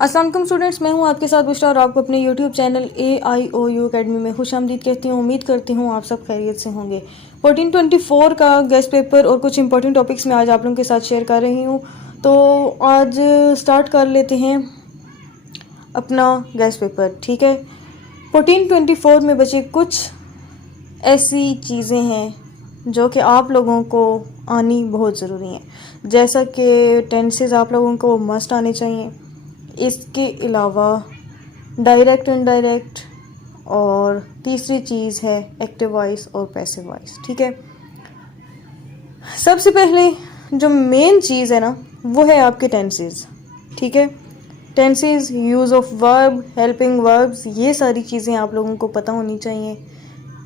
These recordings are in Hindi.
अस्सलाम वालेकुम स्टूडेंट्स, मैं हूं आपके साथ बुशरा और आपको अपने यूट्यूब चैनल AIOU अकेडमी में खुश आमदीद कहती हूं। उम्मीद करती हूं आप सब खैरियत से होंगे। 1424 का गेस्ट पेपर और कुछ इंपॉर्टेंट टॉपिक्स मैं आज आप लोगों के साथ शेयर कर रही हूं। तो आज स्टार्ट कर लेते हैं अपना गेस्ट पेपर। ठीक है, 1424 में बचे कुछ ऐसी चीज़ें हैं जो कि आप लोगों को आनी बहुत ज़रूरी हैं, जैसा कि टेंसेस आप लोगों को मस्ट आने चाहिए। इसके अलावा डायरेक्ट इनडायरेक्ट, और तीसरी चीज़ है एक्टिव वॉइस और पैसिव वॉइस। ठीक है, सबसे पहले जो मेन चीज़ है ना वो है आपके टेंसेस। ठीक है, tenses, use of verb, helping verbs, ये सारी चीज़ें आप लोगों को पता होनी चाहिए।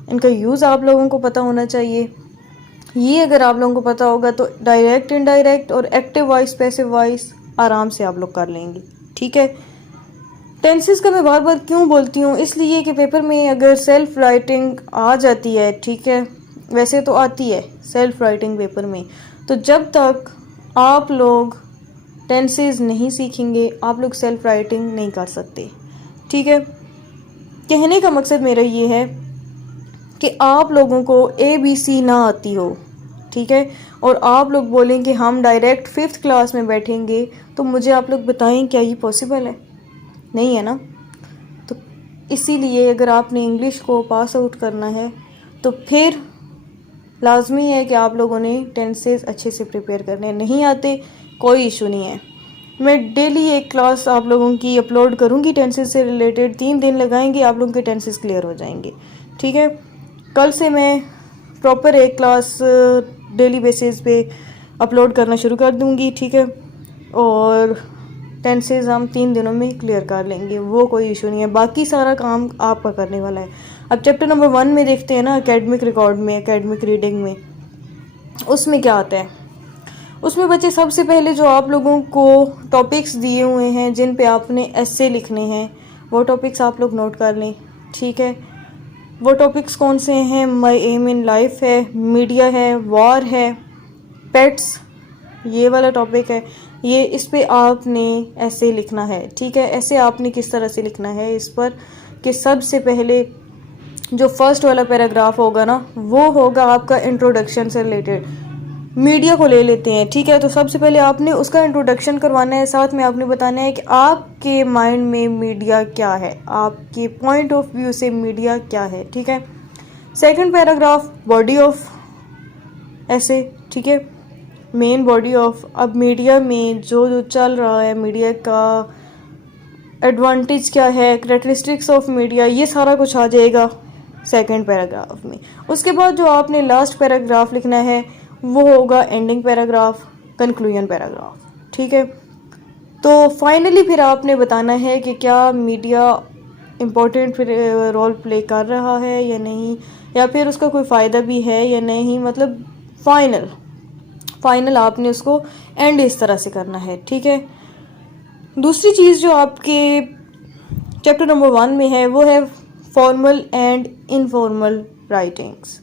इनका यूज़ आप लोगों को पता होना चाहिए। ये अगर आप लोगों को पता होगा तो डायरेक्ट इनडायरेक्ट और एक्टिव वॉइस पैसिव वॉइस आराम से आप लोग कर लेंगे। ठीक है, टेंसेस का मैं बार बार क्यों बोलती हूँ, इसलिए कि पेपर में अगर सेल्फ राइटिंग आ जाती है, ठीक है, वैसे तो आती है सेल्फ राइटिंग पेपर में, तो जब तक आप लोग टेंसेस नहीं सीखेंगे आप लोग सेल्फ राइटिंग नहीं कर सकते। ठीक है, कहने का मकसद मेरा ये है कि आप लोगों को ABC ना आती हो, ठीक है, और आप लोग बोलें कि हम डायरेक्ट 5th क्लास में बैठेंगे, तो मुझे आप लोग बताएं क्या ये पॉसिबल है? नहीं है ना। तो इसीलिए अगर आपने इंग्लिश को पास आउट करना है तो फिर लाजमी है कि आप लोगों ने टेंसेस अच्छे से प्रिपेयर करने। नहीं आते कोई इशू नहीं है, मैं डेली एक क्लास आप लोगों की अपलोड करूँगी टेंसेस से रिलेटेड। 3 दिन लगाएंगे, आप लोगों के टेंसेस क्लियर हो जाएंगे। ठीक है, कल से मैं प्रॉपर एक क्लास डेली बेसिस पे अपलोड करना शुरू कर दूंगी। ठीक है, और टेंसेस हम 3 दिनों में क्लियर कर लेंगे, वो कोई इशू नहीं है। बाकी सारा काम आपका करने वाला है। अब चैप्टर नंबर 1 में देखते हैं ना, एकेडमिक रिकॉर्ड में, एकेडमिक रीडिंग में, उसमें क्या आता है। उसमें बच्चे सबसे पहले जो आप लोगों को टॉपिक्स दिए हुए हैं जिन पे आपने एस्से लिखने हैं, वो टॉपिक्स आप लोग नोट कर लें। ठीक है, वो टॉपिक्स कौन से हैं? माई एम इन लाइफ है, मीडिया है, वॉर है, पेट्स, ये वाला टॉपिक है। ये इस पे आपने ऐसे लिखना है। ठीक है, ऐसे आपने किस तरह से लिखना है इस पर कि सबसे पहले जो फर्स्ट वाला पैराग्राफ होगा ना वो होगा आपका इंट्रोडक्शन से रिलेटेड। मीडिया को ले लेते हैं। ठीक है, तो सबसे पहले आपने उसका इंट्रोडक्शन करवाना है, साथ में आपने बताना है कि आपके माइंड में मीडिया क्या है, आपके पॉइंट ऑफ व्यू से मीडिया क्या है। ठीक है, सेकंड पैराग्राफ बॉडी ऑफ ऐसे। ठीक है, मेन बॉडी ऑफ, अब मीडिया में जो जो चल रहा है, मीडिया का एडवांटेज क्या है, कैरेक्टरिस्टिक्स ऑफ मीडिया, ये सारा कुछ आ जाएगा सेकंड पैराग्राफ में। उसके बाद जो आपने लास्ट पैराग्राफ लिखना है वो होगा एंडिंग पैराग्राफ, कंक्लूजन पैराग्राफ। ठीक है, तो फाइनली फिर आपने बताना है कि क्या मीडिया इम्पोर्टेंट रोल प्ले कर रहा है या नहीं, या फिर उसका कोई फ़ायदा भी है या नहीं। मतलब फाइनल आपने उसको एंड इस तरह से करना है। ठीक है, दूसरी चीज़ जो आपके चैप्टर नंबर 1 में है वो है formal and informal writings.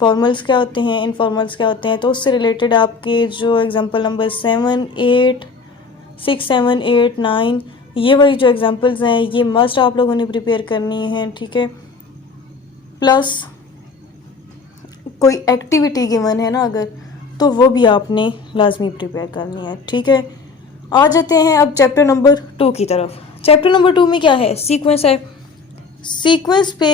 Formals क्या होते हैं, इनफॉर्मल्स क्या होते हैं, तो उससे रिलेटेड आपके जो एग्जांपल नंबर 7, 8, 6, 7, 8, 9, ये वाली जो एग्जांपल्स हैं ये मस्ट आप लोगों ने प्रिपेयर करनी है। ठीक है, प्लस कोई एक्टिविटी गिवन है ना अगर, तो वो भी आपने लाजमी प्रिपेयर करनी है। ठीक है, आ जाते हैं अब चैप्टर नंबर 2 की तरफ। चैप्टर नंबर 2 में क्या है? सीक्वेंस है। सीक्वेंस पे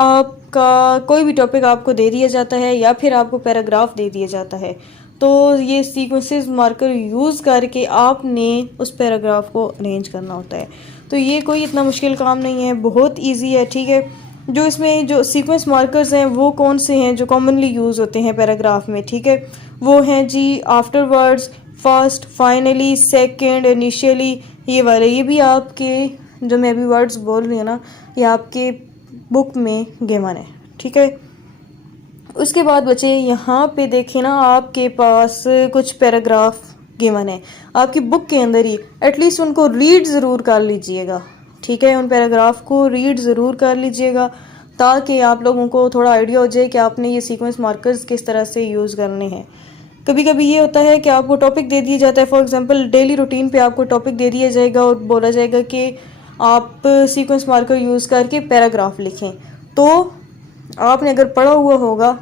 आपका कोई भी टॉपिक आपको दे दिया जाता है या फिर आपको पैराग्राफ दे दिया जाता है, तो ये सीक्वेंसेस मार्कर यूज़ करके आपने उस पैराग्राफ को अरेंज करना होता है। तो ये कोई इतना मुश्किल काम नहीं है, बहुत इजी है। ठीक है, जो इसमें जो सीक्वेंस मार्कर्स हैं वो कौन से हैं जो कॉमनली यूज़ होते हैं पैराग्राफ में? ठीक है, वो हैं जी afterwards, first, finally, second, initially, ये वाले। ये भी आपके जो मैं अभी वर्ड्स बोल रही हूँ ना, ये आपके बुक में गिवन है। ठीक है, उसके बाद बच्चे यहाँ पे देखें ना, आपके पास कुछ पैराग्राफ गिवन है आपकी बुक के अंदर ही, एटलीस्ट उनको रीड ज़रूर कर लीजिएगा। ठीक है, उन पैराग्राफ को रीड ज़रूर कर लीजिएगा ताकि आप लोगों को थोड़ा आइडिया हो जाए कि आपने ये सीक्वेंस मार्कर्स किस तरह से यूज़ करने हैं। कभी कभी ये होता है कि आपको टॉपिक दे दिया जाता है, फॉर एग्जांपल डेली रूटीन पे आपको टॉपिक दे दिया जाएगा और बोला जाएगा कि आप सीक्वेंस मार्कर यूज़ करके पैराग्राफ लिखें। तो आपने अगर पढ़ा हुआ होगा,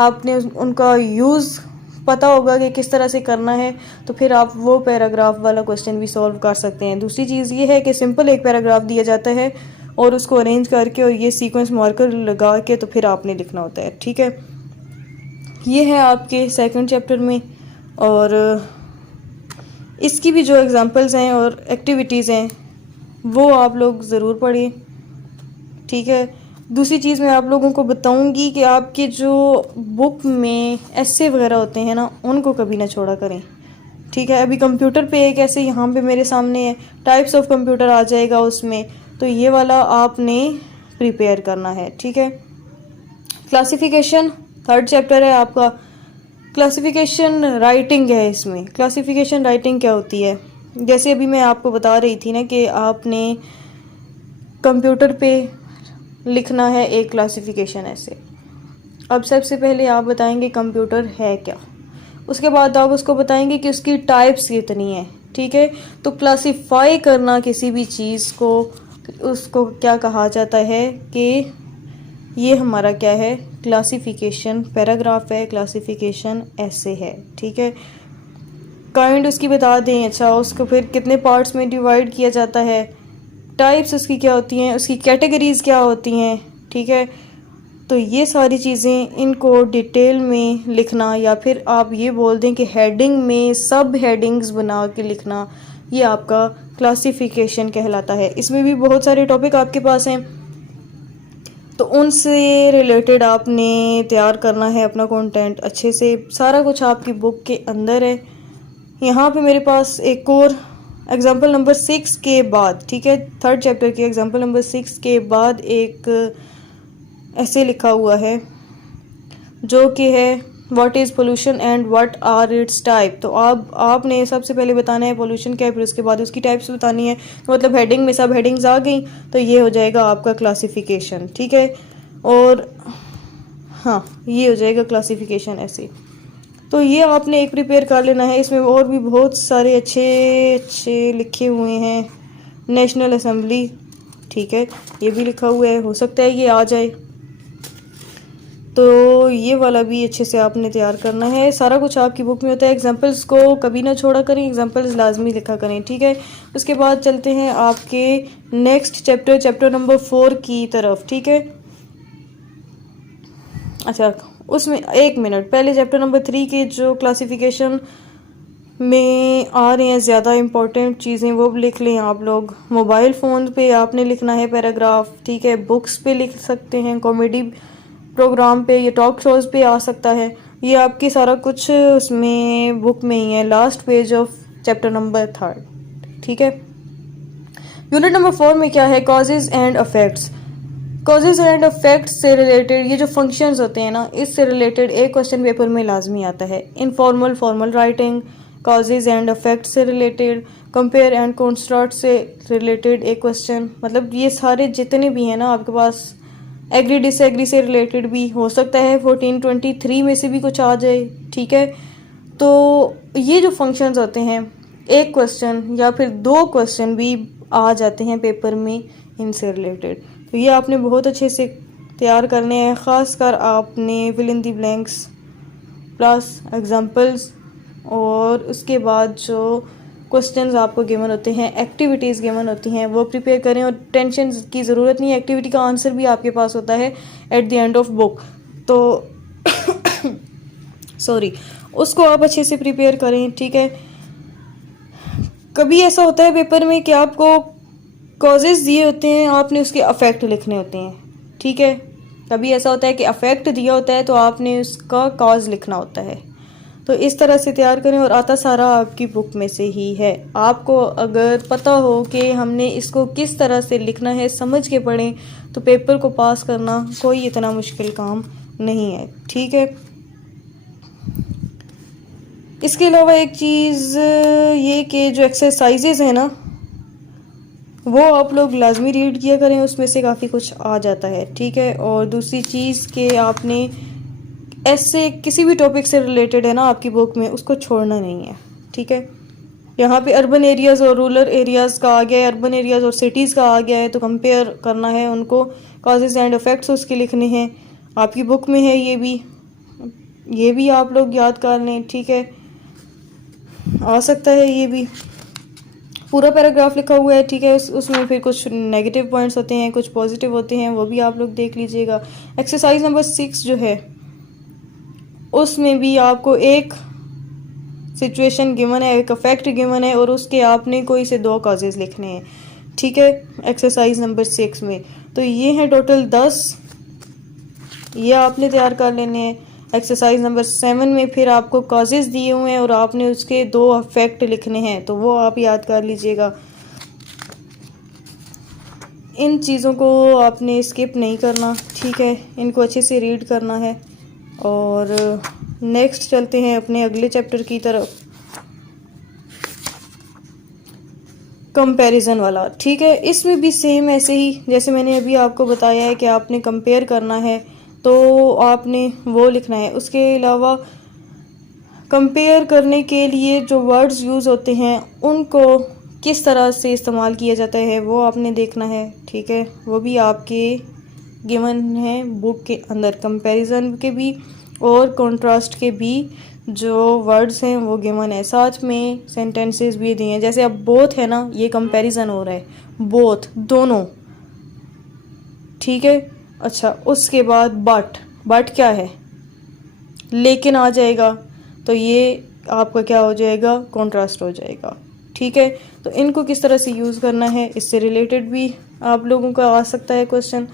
आपने उनका यूज़ पता होगा कि किस तरह से करना है, तो फिर आप वो पैराग्राफ वाला क्वेश्चन भी सॉल्व कर सकते हैं। दूसरी चीज़ ये है कि सिंपल एक पैराग्राफ दिया जाता है और उसको अरेंज करके और ये सीक्वेंस मार्कर लगा के तो फिर आपने लिखना होता है, ठीक है। ये है आपके सेकंड चैप्टर में, और इसकी भी जो एग्जांपल्स हैं और एक्टिविटीज़ हैं वो आप लोग ज़रूर पढ़िए, ठीक है। दूसरी चीज़ मैं आप लोगों को बताऊंगी कि आपके जो बुक में ऐसे वगैरह होते हैं ना, उनको कभी ना छोड़ा करें, ठीक है। अभी कंप्यूटर पे एक ऐसे यहाँ पे मेरे सामने है, टाइप्स ऑफ कंप्यूटर आ जाएगा उसमें, तो ये वाला आपने प्रिपेयर करना है, ठीक है। क्लासिफिकेशन थर्ड चैप्टर है आपका। क्लासिफिकेशन राइटिंग है इसमें। क्लासिफिकेशन राइटिंग क्या होती है, जैसे अभी मैं आपको बता रही थी ना कि आपने कंप्यूटर पे लिखना है एक क्लासिफिकेशन ऐसे। अब सबसे पहले आप बताएंगे कंप्यूटर है क्या, उसके बाद आप उसको बताएंगे कि उसकी टाइप्स कितनी है, ठीक है। तो क्लासिफाई करना किसी भी चीज़ को, उसको क्या कहा जाता है कि ये हमारा क्या है, क्लासिफिकेशन। पैराग्राफ है, क्लासिफिकेशन ऐसे है, ठीक है। काइंड उसकी बता दें, अच्छा उसको फिर कितने पार्ट्स में डिवाइड किया जाता है, टाइप्स उसकी क्या होती हैं, उसकी कैटेगरीज़ क्या होती हैं, ठीक है। तो ये सारी चीज़ें इनको डिटेल में लिखना, या फिर आप ये बोल दें कि हेडिंग में सब हेडिंग्स बना के लिखना, ये आपका क्लासिफिकेशन कहलाता है। इसमें भी बहुत सारे टॉपिक आपके पास हैं, तो उनसे रिलेटेड आपने तैयार करना है अपना कंटेंट अच्छे से। सारा कुछ आपकी बुक के अंदर है। यहाँ पे मेरे पास एक और एग्जाम्पल नंबर 6 के बाद, ठीक है, थर्ड चैप्टर के एग्जाम्पल नंबर 6 के बाद एक ऐसे लिखा हुआ है जो कि है what is pollution and what are its type. तो आपने सबसे पहले बताना है पोल्यूशन क्या है, फिर उसके बाद उसकी टाइप्स बतानी है। तो मतलब हेडिंग में सब हेडिंग्स आ गई, तो ये हो जाएगा आपका क्लासिफिकेशन, ठीक है। और हाँ, ये हो जाएगा क्लासिफिकेशन ऐसे। तो ये आपने एक प्रिपेयर कर लेना है। इसमें और भी बहुत सारे अच्छे अच्छे लिखे हुए हैं। नेशनल असेंबली, ठीक है, ये भी लिखा हुआ है, हो सकता है ये आ जाए, तो ये वाला भी अच्छे से आपने तैयार करना है। सारा कुछ आपकी बुक में होता है। एग्जांपल्स को कभी ना छोड़ा करें, एग्जांपल्स लाजमी लिखा करें, ठीक है। उसके बाद चलते हैं आपके नेक्स्ट चैप्टर, चैप्टर नंबर 4 की तरफ, ठीक है। अच्छा, उसमें एक मिनट पहले चैप्टर नंबर 3 के जो क्लासिफिकेशन में आ रहे हैं ज़्यादा इम्पोर्टेंट चीज़ें, वो लिख लें आप लोग। मोबाइल फ़ोन पे आपने लिखना है पैराग्राफ, ठीक है। बुक्स पे लिख सकते हैं, कॉमेडी प्रोग्राम पे, ये टॉक शोज़ पे आ सकता है। ये आपकी सारा कुछ उसमें बुक में ही है, last page of chapter number 3, ठीक है। यूनिट नंबर 4 में क्या है, causes and affects. Causes and affects से रिलेटेड ये जो फंक्शंस होते हैं ना, इससे रिलेटेड एक क्वेश्चन पेपर में लाजमी आता है। Informal formal writing, causes and affects से रिलेटेड, कंपेयर एंड कॉन्ट्रास्ट से रिलेटेड एक क्वेश्चन। मतलब ये सारे जितने भी हैं ना आपके पास, एग्री डिसएग्री से रिलेटेड भी हो सकता है, 1423 में से भी कुछ आ जाए, ठीक है। तो ये जो फंक्शंस होते हैं, एक क्वेश्चन या फिर 2 क्वेश्चन भी आ जाते हैं पेपर में इनसे रिलेटेड। तो ये आपने बहुत अच्छे से तैयार करने हैं। ख़ासकर आपने fill in the blanks plus examples, और उसके बाद जो क्वेश्चंस आपको गिवन होते हैं, एक्टिविटीज़ गिवन होती हैं, वो प्रिपेयर करें। और टेंशन की ज़रूरत नहीं है, एक्टिविटी का आंसर भी आपके पास होता है at the end of book, तो सॉरी, उसको आप अच्छे से प्रिपेयर करें, ठीक है। कभी ऐसा होता है पेपर में कि आपको कॉजेज़ दिए होते हैं, आपने उसके अफेक्ट लिखने होते हैं, ठीक है। कभी ऐसा होता है कि अफेक्ट दिया होता है तो आपने उसका कॉज लिखना होता है। तो इस तरह से तैयार करें, और आता सारा आपकी बुक में से ही है। आपको अगर पता हो कि हमने इसको किस तरह से लिखना है, समझ के पढ़ें, तो पेपर को पास करना कोई इतना मुश्किल काम नहीं है, ठीक है। इसके अलावा एक चीज़ ये कि जो एक्सरसाइजेज़ हैं ना, वो आप लोग लाजमी रीड किया करें, उसमें से काफ़ी कुछ आ जाता है, ठीक है। और दूसरी चीज़ कि आपने ऐसे किसी भी टॉपिक से रिलेटेड है ना आपकी बुक में, उसको छोड़ना नहीं है, ठीक है। यहाँ पे अर्बन एरियाज़ और रूरल एरियाज़ का आ गया है, अर्बन एरियाज़ और सिटीज़ का आ गया है, तो कंपेयर करना है उनको, कॉजेज़ एंड इफ़ेक्ट्स उसके लिखने हैं, आपकी बुक में है ये भी आप लोग याद कर लें, ठीक है। आ सकता है ये भी पूरा पैराग्राफ लिखा हुआ है, ठीक है। उसमें फिर कुछ नेगेटिव पॉइंट्स होते हैं, कुछ पॉजिटिव होते हैं, वो भी आप लोग देख लीजिएगा। एक्सरसाइज नंबर 6 जो है उसमें भी आपको एक सिचुएशन गिवन है, एक अफेक्ट गिवन है, और उसके आपने कोई से 2 कॉजेज लिखने हैं, ठीक है, एक्सरसाइज नंबर 6 में। तो ये हैं टोटल 10, ये आपने तैयार कर लेने हैं। एक्सरसाइज नंबर 7 में फिर आपको कॉजेज दिए हुए हैं और आपने उसके 2 अफेक्ट लिखने हैं, तो वो आप याद कर लीजिएगा। इन चीज़ों को आपने स्किप नहीं करना, ठीक है, इनको अच्छे से रीड करना है। और नेक्स्ट चलते हैं अपने अगले चैप्टर की तरफ, कंपैरिजन वाला, ठीक है। इसमें भी सेम ऐसे ही जैसे मैंने अभी आपको बताया है कि आपने कंपेयर करना है, तो आपने वो लिखना है। उसके अलावा कंपेयर करने के लिए जो वर्ड्स यूज़ होते हैं उनको किस तरह से इस्तेमाल किया जाता है वो आपने देखना है, ठीक है। वो भी आपके गिवन है बुक के अंदर, कंपैरिजन के भी और कंट्रास्ट के भी जो वर्ड्स हैं वो गिवन है, साथ में सेंटेंसेस भी दिए हैं। जैसे अब बोथ है ना, ये कंपैरिजन हो रहा है, बोथ दोनों, ठीक है। अच्छा, उसके बाद बट क्या है, लेकिन आ जाएगा, तो ये आपका क्या हो जाएगा, कॉन्ट्रास्ट हो जाएगा, ठीक है। तो इनको किस तरह से यूज़ करना है, इससे रिलेटेड भी आप लोगों का आ सकता है क्वेश्चन।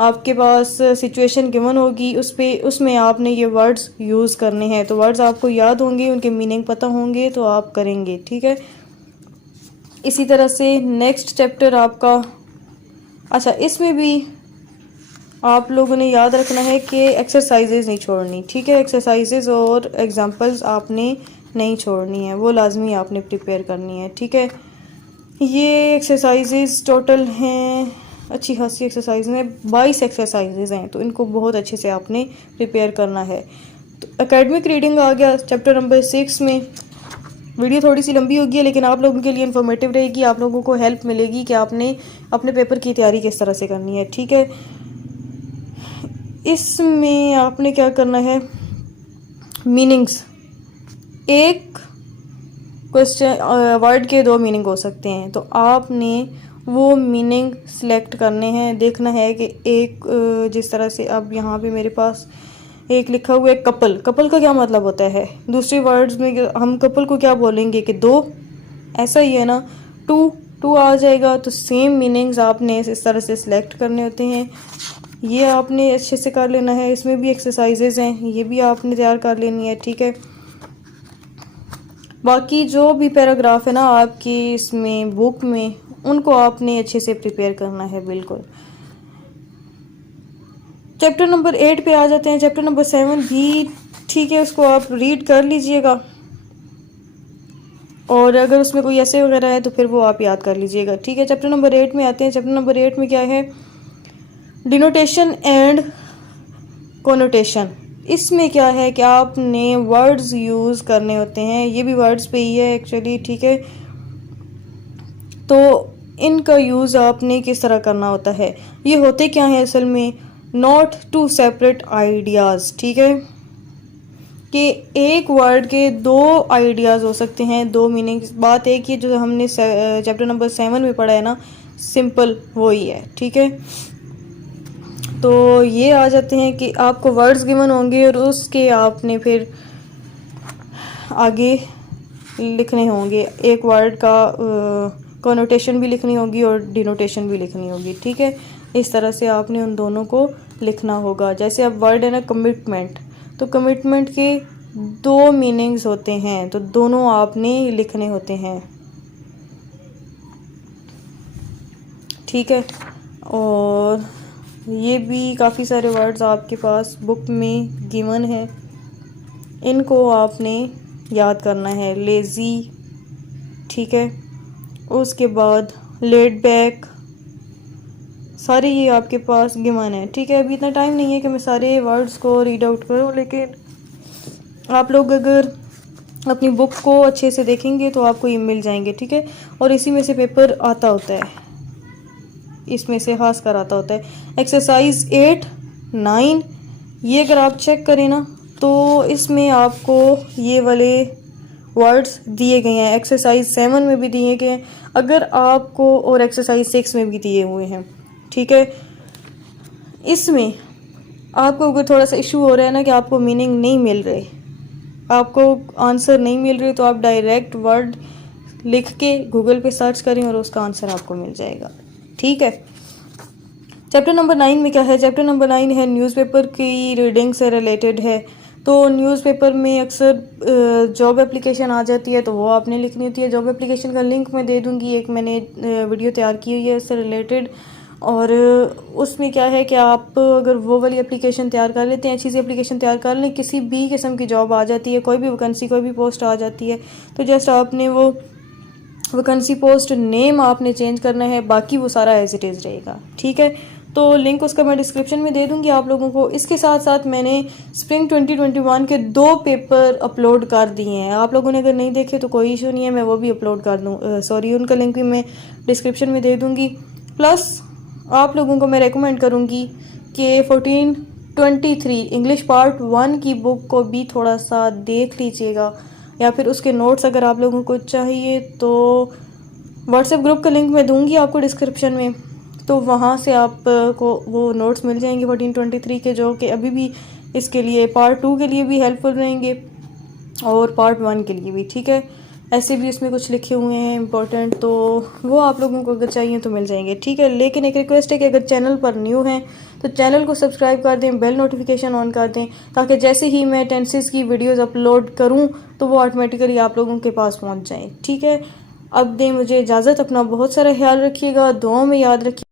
आपके पास सिचुएशन गिवन होगी, उसमें आपने ये वर्ड्स यूज़ करने हैं, तो वर्ड्स आपको याद होंगे, उनके मीनिंग पता होंगे, तो आप करेंगे, ठीक है। इसी तरह से नेक्स्ट चैप्टर आपका, अच्छा इसमें भी आप लोगों ने याद रखना है कि एक्सरसाइजेज नहीं छोड़नी, ठीक है। एक्सरसाइजेज और एग्जांपल्स आपने नहीं छोड़नी है, वो लाजमी आपने प्रिपेयर करनी है, ठीक है। ये एक्सरसाइजेज टोटल हैं, अच्छी खासी एक्सरसाइज में 22 एक्सरसाइजेज हैं, तो इनको बहुत अच्छे से आपने प्रिपेयर करना है। तो एकेडमिक रीडिंग आ गया चैप्टर नंबर 6 में। वीडियो थोड़ी सी लंबी होगी लेकिन आप लोगों के लिए इन्फॉर्मेटिव रहेगी, आप लोगों को हेल्प मिलेगी कि आपने अपने पेपर की तैयारी किस तरह से करनी है, ठीक है। इसमें आपने क्या करना है, मीनिंग्स, एक क्वेश्चन वर्ड के 2 मीनिंग हो सकते हैं, तो आपने वो मीनिंग सिलेक्ट करने हैं। देखना है कि एक जिस तरह से अब यहाँ पे मेरे पास एक लिखा हुआ है कपल, कपल का क्या मतलब होता है, दूसरे वर्ड्स में हम कपल को क्या बोलेंगे कि 2, ऐसा ही है ना, टू आ जाएगा। तो सेम मीनिंग्स आपने इस तरह से सिलेक्ट करने होते हैं, ये आपने अच्छे से कर लेना है। इसमें भी एक्सरसाइजेज हैं, ये भी आपने तैयार कर लेनी है, ठीक है। बाकी जो भी पैराग्राफ है ना आपकी इसमें बुक में, उनको आपने अच्छे से प्रिपेयर करना है, बिल्कुल। चैप्टर नंबर 8 पे आ जाते हैं। चैप्टर नंबर 7 भी ठीक है, उसको आप रीड कर लीजिएगा, और अगर उसमें कोई ऐसे वगैरह है तो फिर वो आप याद कर लीजिएगा, ठीक है। चैप्टर नंबर 8 में आते हैं। चैप्टर नंबर 8 में क्या है, डिनोटेशन एंड कोनोटेशन। इसमें क्या है कि आपने वर्ड्स यूज़ करने होते हैं, ये भी वर्ड्स पे ही है एक्चुअली, ठीक है। तो इनका यूज़ आपने किस तरह करना होता है, ये होते क्या है असल में, नॉट टू सेपरेट आइडियाज़, ठीक है, कि एक वर्ड के 2 आइडियाज़ हो सकते हैं, 2 मीनिंग्स। बात एक ही जो हमने चैप्टर नंबर 7 में पढ़ा है ना, सिंपल वही है, ठीक है। तो ये आ जाते हैं कि आपको वर्ड्स गिवन होंगे और उसके आपने फिर आगे लिखने होंगे, एक वर्ड का कॉनोटेशन भी लिखनी होगी और डिनोटेशन भी लिखनी होगी, ठीक है। इस तरह से आपने उन दोनों को लिखना होगा। जैसे अब वर्ड है ना कमिटमेंट, तो कमिटमेंट के 2 मीनिंग्स होते हैं, तो दोनों आपने लिखने होते हैं, ठीक है। और ये भी काफ़ी सारे वर्ड्स आपके पास बुक में गिवन है, इनको आपने याद करना है। लेज़ी, ठीक है, उसके बाद लेड बैक, सारे ये आपके पास गिवन है, ठीक है। अभी इतना टाइम नहीं है कि मैं सारे वर्ड्स को रीड आउट करूँ, लेकिन आप लोग अगर अपनी बुक को अच्छे से देखेंगे तो आपको ये मिल जाएंगे, ठीक है। और इसी में से पेपर आता होता है, इसमें से खास कर आता होता है। एक्सरसाइज 8, 9 ये अगर आप चेक करें ना तो इसमें आपको ये वाले वर्ड्स दिए गए हैं। एक्सरसाइज 7 में भी दिए गए हैं अगर आपको, और एक्सरसाइज 6 में भी दिए हुए हैं, ठीक है। इसमें आपको अगर थोड़ा सा इशू हो रहा है ना कि आपको मीनिंग नहीं मिल रहे, आपको आंसर नहीं मिल रहे, तो आप डायरेक्ट वर्ड लिख के गूगल पे सर्च करें और उसका आंसर आपको मिल जाएगा, ठीक है। चैप्टर नंबर 9 में क्या है? चैप्टर नंबर 9 है न्यूज़पेपर की रीडिंग से रिलेटेड है। तो न्यूज़पेपर में अक्सर जॉब एप्लीकेशन आ जाती है, तो वो आपने लिखनी होती है। जॉब एप्लीकेशन का लिंक मैं दे दूँगी, एक मैंने वीडियो तैयार की हुई है इससे रिलेटेड। और उसमें क्या है कि आप अगर वो वाली एप्लीकेशन तैयार कर लेते हैं, अच्छी सी एप्लीकेशन तैयार कर लें, किसी भी किस्म की जॉब आ जाती है, कोई भी वैकेंसी, कोई भी पोस्ट आ जाती है, तो जस्ट आपने वो वैकेंसी पोस्ट नेम आपने चेंज करना है, बाकी वो सारा एज इट इज़ रहेगा, ठीक है। तो लिंक उसका मैं डिस्क्रिप्शन में दे दूंगी आप लोगों को। इसके साथ साथ मैंने स्प्रिंग 2021 के 2 पेपर अपलोड कर दिए हैं। आप लोगों ने अगर नहीं देखे तो कोई इशू नहीं है, मैं वो भी अपलोड कर दूँ, सॉरी उनका लिंक भी मैं डिस्क्रिप्शन में दे दूँगी। प्लस आप लोगों को मैं रेकमेंड करूँगी कि 1423 इंग्लिश पार्ट 1 की बुक को भी थोड़ा सा देख लीजिएगा, या फिर उसके नोट्स अगर आप लोगों को चाहिए तो व्हाट्सएप ग्रुप का लिंक मैं दूंगी आपको डिस्क्रिप्शन में, तो वहाँ से आपको वो नोट्स मिल जाएंगे 1423 के, जो कि अभी भी इसके लिए पार्ट 2 के लिए भी हेल्पफुल रहेंगे और पार्ट 1 के लिए भी, ठीक है। ऐसे भी इसमें कुछ लिखे हुए हैं इंपॉर्टेंट, तो वो आप लोगों को अगर चाहिए तो मिल जाएंगे, ठीक है। लेकिन एक रिक्वेस्ट है कि अगर चैनल पर न्यू हैं तो चैनल को सब्सक्राइब कर दें, बेल नोटिफिकेशन ऑन कर दें, ताकि जैसे ही मैं टेंसेस की वीडियोस अपलोड करूं तो वो ऑटोमेटिकली आप लोगों के पास पहुंच जाएं, ठीक है। अब दें मुझे इजाज़त, अपना बहुत सारा ख्याल रखिएगा, दुआओं में याद रखिए।